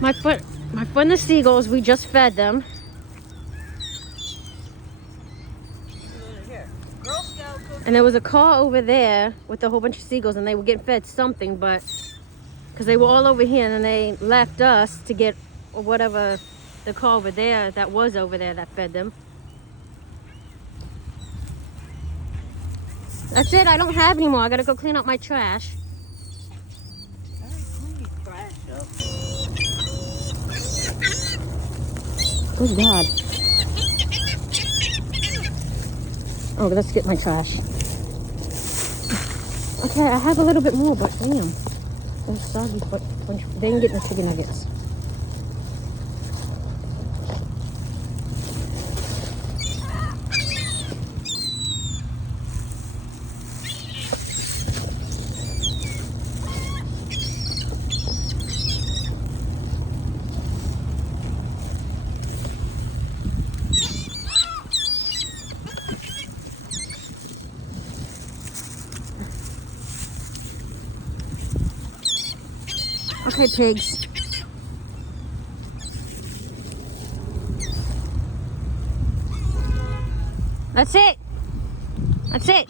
My friend the seagulls, we just fed them. And there was a car over there with a whole bunch of seagulls, and they were getting fed something, but because they were all over here, and then they left us to get whatever the car over there that was over there that fed them. That's it. I don't have any more. I gotta go clean up my trash. Good God. Oh, let's get my trash. Okay, I have a little bit more, but damn. Those soggy, but they didn't get no chicken nuggets. Okay, pigs. That's it. That's it.